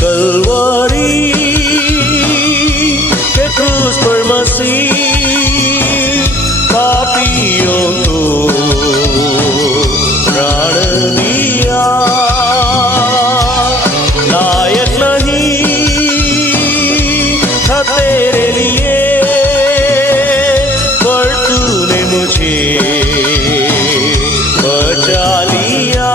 कलवरी के क्रूस पर मसीह पापियों को प्राण दिया। लायक नहीं था तेरे लिए, पर तूने मुझे बचा लिया।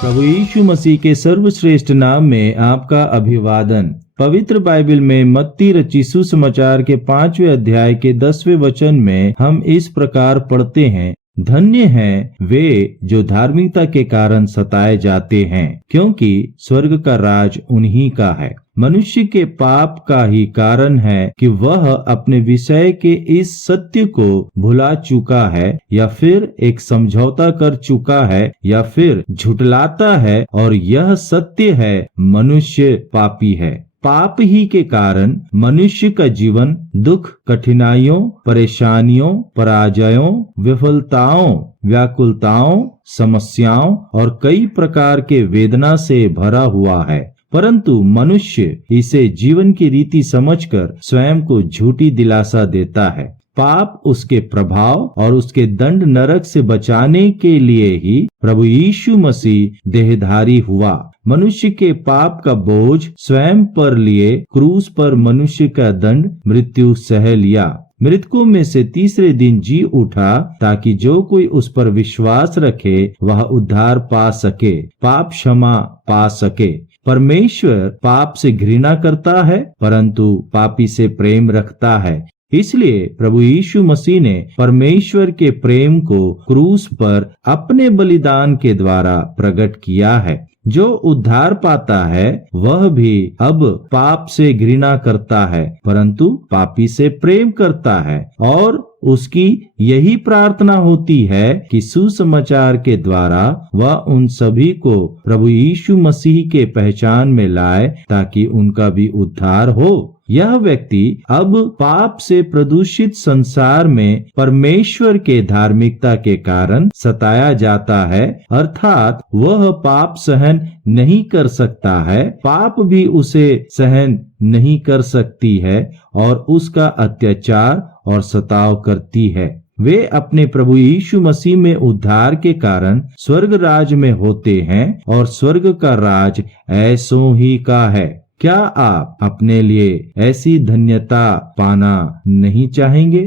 प्रभु यीशु मसीह के सर्वश्रेष्ठ नाम में आपका अभिवादन। पवित्र बाइबल में मत्ती रची सुसमाचार के 5वें अध्याय के 10वें वचन में हम इस प्रकार पढ़ते हैं, धन्य हैं वे जो धार्मिकता के कारण सताए जाते हैं, क्योंकि स्वर्ग का राज उन्हीं का है। मनुष्य के पाप का ही कारण है कि वह अपने विषय के इस सत्य को भुला चुका है, या फिर एक समझौता कर चुका है, या फिर झुठलाता है, और यह सत्य है, मनुष्य पापी है। पाप ही के कारण मनुष्य का जीवन दुख, कठिनाइयों, परेशानियों, पराजयों, विफलताओं, व्याकुलताओं, समस्याओं और कई प्रकार के वेदना से भरा हुआ है। परंतु मनुष्य इसे जीवन की रीति समझकर स्वयं को झूठी दिलासा देता है। पाप उसके प्रभाव और उसके दंड नरक से बचाने के लिए ही प्रभु यीशु मसीह देहधारी हुआ। मनुष्य के पाप का बोझ स्वयं पर लिए क्रूस पर मनुष्य का दंड मृत्यु सह लिया। मृतकों में से तीसरे दिन जी उठा, ताकि जो कोई उस पर विश्वास रखे वह उद्धार पा सके, पाप क्षमा पा सके। परमेश्वर पाप से घृणा करता है, परंतु पापी से प्रेम रखता है। इसलिए प्रभु यीशु मसीह ने परमेश्वर के प्रेम को क्रूस पर अपने बलिदान के द्वारा प्रकट किया है। जो उद्धार पाता है वह भी अब पाप से घृणा करता है, परंतु पापी से प्रेम करता है, और उसकी यही प्रार्थना होती है कि सुसमाचार के द्वारा वह उन सभी को प्रभु यीशु मसीह के पहचान में लाए, ताकि उनका भी उद्धार हो। यह व्यक्ति अब पाप से प्रदूषित संसार में परमेश्वर के धार्मिकता के कारण सताया जाता है, अर्थात वह पाप सहन नहीं कर सकता है, पाप भी उसे सहन नहीं कर सकती है और उसका अत्याचार और सताव करती है। वे अपने प्रभु यीशु मसीह में उद्धार के कारण स्वर्ग राज में होते हैं, और स्वर्ग का राज ऐसों ही का है। क्या आप अपने लिए ऐसी धन्यता पाना नहीं चाहेंगे?